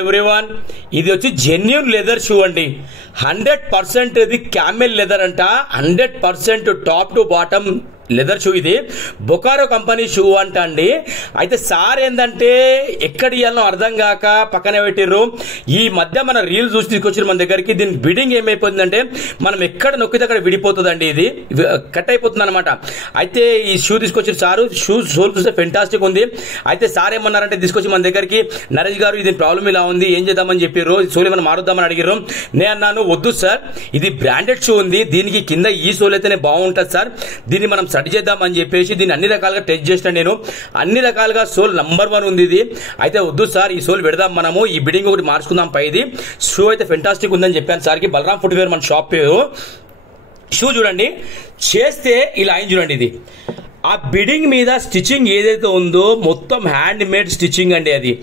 Everyone, ఇది వచ్చి genuine leather shoe అండి. 100% ఇది క్యామెల్ లెదర్ అంట. 100% top to bottom leather shoe. ఇది బొకారో కంపెనీ షూ అంట అండి. అయితే సార్ ఏంటంటే ఎక్కడ ఇవ్వాలో అర్థం కాక పక్కన పెట్టిర్రు. ఈ మధ్య మన రీల్ చూసి తీసుకొచ్చారు మన దగ్గరికి. దీని బిడింగ్ ఏమైపోతుందంటే మనం ఎక్కడ నొక్కితే అక్కడ విడిపోతుందండి. ఇది కట్ అయిపోతుంది అనమాట. అయితే ఈ షూ తీసుకొచ్చారు సారు. షూ సోల్ చూస్తే ఫెంటాస్టిక్ ఉంది. అయితే సార్ ఏమన్నారంటే తీసుకొచ్చి మన దగ్గరికి, నరేష్ గారు ఇది ప్రాబ్లం ఇలా ఉంది, ఏం చేద్దామని చెప్పారు, సోల్ ఏమైనా మారుద్దామని అడిగారు. నేను అన్నాను వద్దు సార్, ఇది బ్రాండెడ్ షూ ఉంది, దీనికి కింద ఈ సోల్ అయితేనే బాగుంటుంది సార్, దీన్ని మనం సెట్ చేద్దామని చెప్పేసి దీన్ని అన్ని రకాలుగా టెస్ట్ చేసిన నేను. అన్ని రకాలుగా సోల్ నంబర్ 1 ఉంది ఇది. అయితే వద్దు సార్, ఈ సోల్ పెడదాం మనము, ఈ బిడింగ్ ఒకటి మార్చుకుందాం పైది. షూ అయితే ఫెంటాస్టిక్ ఉందని చెప్పాను సార్కి. బలరాం ఫుట్వేర్ మన షాప్ పేరు. షూ చూడండి, చేస్తే ఈ లైన్ చూడండి. ఇది ఆ బిడింగ్ మీద స్టిచ్చింగ్ ఏదైతే ఉందో మొత్తం హ్యాండ్ మేడ్ స్టిచ్చింగ్ అండి. అది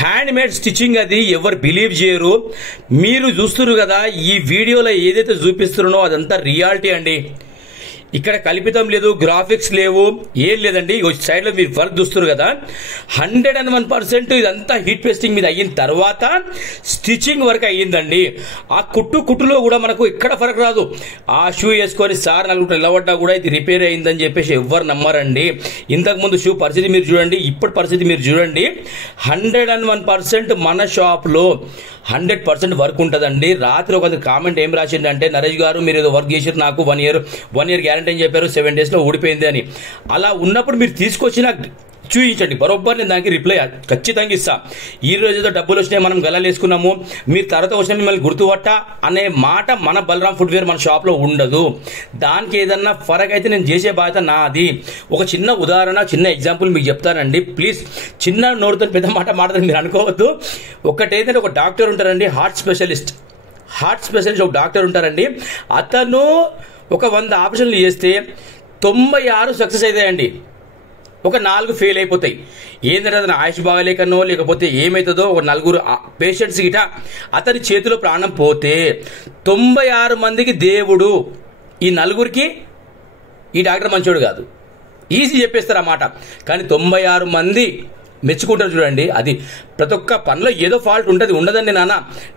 హ్యాండ్ మేడ్ స్టిచ్చింగ్. అది ఎవరు బిలీవ్ చేయరు. మీరు చూస్తున్నారు కదా, ఈ వీడియోలో ఏదైతే చూపిస్తున్నారో అదంతా రియాలిటీ అండి. ఇక్కడ కల్పితం లేదు, గ్రాఫిక్స్ లేవు, ఏం లేదండి. సైడ్ లో మీరు వర్క్ చూస్తారు కదా, 101% ఇదంతా హీట్ పేస్టింగ్ మీద అయిన తర్వాత స్టిచ్చింగ్ వర్క్ అయ్యిందండి. ఆ కుట్టులో కూడా మనకు ఎక్కడ ఫరక్ రాదు. ఆ షూ వేసుకొని సార్ నలుగురు నిలబడ్డా కూడా ఇది రిపేర్ అయిందని చెప్పేసి ఎవ్వరు నమ్మరండి. ఇంతకు ముందు షూ పరిస్థితి మీరు చూడండి, ఇప్పటి పరిస్థితి మీరు చూడండి. 101% మన షాప్ లో 100% వర్క్ ఉంటుందండి. రాత్రి ఒక కామెంట్ ఏం రాసిందంటే, నరేష్ గారు మీరు ఏదో వర్క్ చేసారు, నాకు 1 ఇయర్ గ్యారంటీ అని చెప్పారు, 7 days లో ఊడిపోయింది అని. అలా ఉన్నప్పుడు మీరు తీసుకొచ్చిన చూపించండి, బరోబ్బర్ నేను దానికి రిప్లై ఖచ్చితంగా ఇస్తా. ఈ రోజు ఏదో డబ్బులు వచ్చినాయి మనం గలాలు వేసుకున్నాము, మీరు తర్వాత వచ్చిన మిమ్మల్ని గుర్తుపట్ట అనే మాట మన బలరాం ఫుట్వేర్ మన షాప్ లో ఉండదు. దానికి ఏదన్నా ఫరక్ అయితే నేను చేసే బాధ్యత నాది. ఒక చిన్న ఉదాహరణ, చిన్న ఎగ్జాంపుల్ మీకు చెప్తానండి. ప్లీజ్ చిన్న నోరుతో పెద్ద మాట మాట్లాడదని మీరు అనుకోవద్దు. ఒకటేంటంటే ఒక డాక్టర్ ఉంటారండి, హార్ట్ స్పెషలిస్ట్ ఒక డాక్టర్ ఉంటారండి. అతను ఒక 100 ఆపరేషన్లు చేస్తే 96 సక్సెస్ అవుతాయండి, ఒక 4 ఫెయిల్ అయిపోతాయి. ఏంటంటే అతను ఆయుష్ బాగలేకనో లేకపోతే ఏమవుతుందో ఒక 4 పేషెంట్స్ గిట అతని చేతిలో ప్రాణం పోతే 96 మందికి దేవుడు, ఈ 4కి ఈ డాక్టర్ మంచోడు కాదు, ఈజీ చెప్పేస్తారు అన్నమాట. కానీ 96 మంది మెచ్చుకుంటారు చూడండి. అది ప్రతి ఒక్క పనిలో ఏదో ఫాల్ట్ ఉంటుంది, ఉండదండి నాన్న,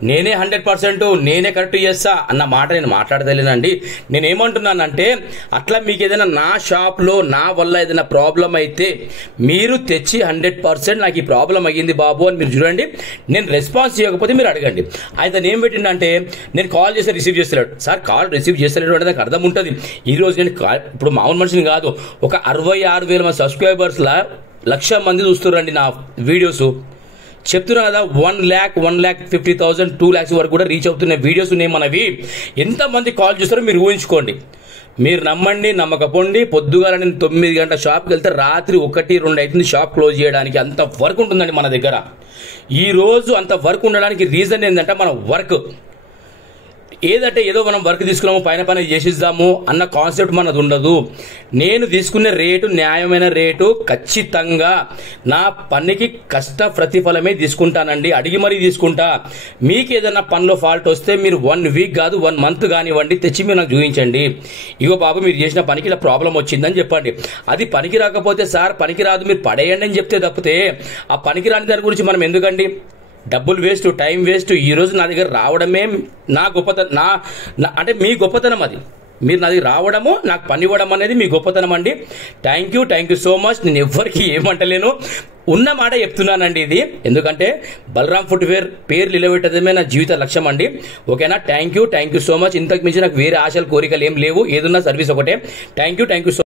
నేనే 100% నేనే కరెక్ట్ చేస్తా అన్న మాట నేను మాట్లాడతలేనండి. నేనేమంటున్నానంటే, అట్లా మీకు ఏదైనా నా షాప్లో నా వల్ల ఏదైనా ప్రాబ్లం అయితే మీరు తెచ్చి 100% నాకు ఈ ప్రాబ్లం అయ్యింది బాబు అని మీరు చూడండి. నేను రెస్పాన్స్ చేయకపోతే మీరు అడగండి. అయితే నేను పెట్టిందంటే, నేను కాల్ చేస్తే రిసీవ్ చేస్తలేడు సార్, కాల్ రిసీవ్ చేస్తలేడు అంటే నాకు అర్థం ఉంటుంది. ఈరోజు నేను ఇప్పుడు మామూలు మనిషిని కాదు, ఒక 66,000 మంది సబ్స్క్రైబర్స్లా 1,00,000 మంది చూస్తున్నారండి నా వీడియోస్. చెప్తున్నా కదా, 1,50,000 2 lakhs వరకు కూడా రీచ్ అవుతున్న వీడియోస్ ఉన్నాయి మనవి. ఎంతమంది కాల్ చేస్తారో మీరు ఊహించుకోండి. మీరు నమ్మండి నమ్మకపోండి, పొద్దుగాల నేను 9 గంటల షాప్కి వెళ్తే రాత్రి 1-2 అవుతుంది షాప్ క్లోజ్ చేయడానికి. అంత వర్క్ ఉంటుందండి మన దగ్గర. ఈ రోజు అంత వర్క్ ఉండడానికి రీజన్ ఏంటంటే మన వర్క్. ఏదంటే ఏదో మనం వర్క్ తీసుకున్నాము పైన చేసిద్దాము అన్న కాన్సెప్ట్ మనది ఉండదు. నేను తీసుకునే రేటు న్యాయమైన రేటు, ఖచ్చితంగా నా పనికి కష్ట ప్రతిఫలమే తీసుకుంటానండి, అడిగి మరీ తీసుకుంటా. మీకు ఏదైనా పనిలో ఫాల్ట్ వస్తే మీరు 1 week కాదు 1 month కానివ్వండి, తెచ్చి మీరు నాకు చూపించండి. ఇగో బాబు మీరు చేసిన పనికి ఇలా ప్రాబ్లం వచ్చిందని చెప్పండి. అది పనికి రాకపోతే సార్ పనికి రాదు మీరు పడేయండి అని చెప్తే తప్పితే ఆ పనికి రాని దాని గురించి మనం ఎందుకండి, డబ్బులు వేస్ట్, టైం వేస్ట్. ఈ రోజు నా దగ్గర రావడమే నా గొప్పతనం, అంటే మీ గొప్పతనం అది. మీరు నా దగ్గర రావడము, నాకు పని ఇవ్వడం అనేది మీ గొప్పతనం అండి. Thank you so much. నేను ఎవ్వరికి ఏమంటలేను, ఉన్న మాట చెప్తున్నానండి ఇది. ఎందుకంటే బలరాం ఫుట్వేర్ పేరు నిలబెట్టడమే నా జీవిత లక్ష్యం అండి. ఓకేనా? Thank you so much. ఇంతకు మించి నాకు వేరే ఆశలు కోరికలు ఏం లేవు. ఏదున్నా సర్వీస్ ఒకటే. Thank you so